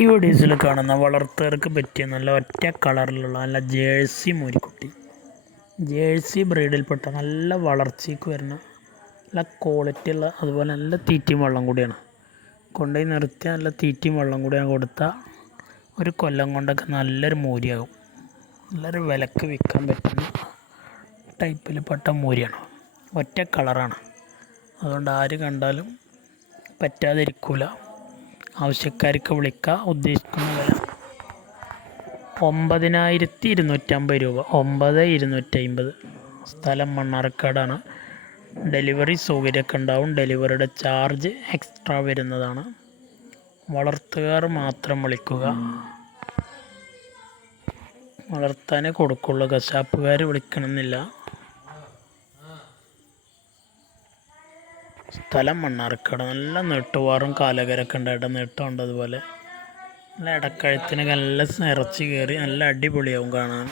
ഈ വീഡിയോസിൽ കാണുന്ന വളർത്തുകാർക്ക് പറ്റിയ നല്ല ഒറ്റ കളറിലുള്ള നല്ല ജേഴ്സി മൂരിക്കുട്ടി, ജേഴ്സി ബ്രീഡിൽപ്പെട്ട നല്ല വളർച്ചയ്ക്ക് വരുന്ന നല്ല ക്വാളിറ്റി ഉള്ള, അതുപോലെ നല്ല തീറ്റയും വെള്ളം കൂടിയാണ്. കൊണ്ടുപോയി നിർത്തിയ നല്ല തീറ്റയും വെള്ളം കൂടിയാണ് കൊടുത്താൽ ഒരു കൊല്ലം കൊണ്ടൊക്കെ നല്ലൊരു മൂരിയാകും. നല്ലൊരു വിലക്ക് വിൽക്കാൻ പറ്റുന്ന ടൈപ്പിൽപ്പെട്ട മൂരിയാണ്. ഒറ്റ കളറാണ്. അതുകൊണ്ട് ആര് കണ്ടാലും പറ്റാതിരിക്കില്ല. ആവശ്യക്കാർക്ക് വിളിക്കുക. ഉദ്ദേശിക്കുന്ന വില 9250 രൂപ. 9250. സ്ഥലം മണ്ണാർക്കാടാണ്. ഡെലിവറി സൗകര്യമൊക്കെ ഉണ്ടാവും. ഡെലിവറിയുടെ ചാർജ് എക്സ്ട്രാ വരുന്നതാണ്. വളർത്തുകാർ മാത്രം വിളിക്കുക. വളർത്താനേ കൊടുക്കുള്ളൂ, കശാപ്പുകാർ വിളിക്കണമെന്നില്ല. സ്ഥലം മണ്ണാർക്കാട്. നല്ല നെട്ടുവാറും കാലകരൊക്കെ ഉണ്ടായിട്ട് നെട്ടുണ്ട്. അതുപോലെ നല്ല ഇടക്കഴുത്തിനൊക്കെ നല്ല ഇറച്ചി കയറി നല്ല അടിപൊളിയാവും കാണാൻ.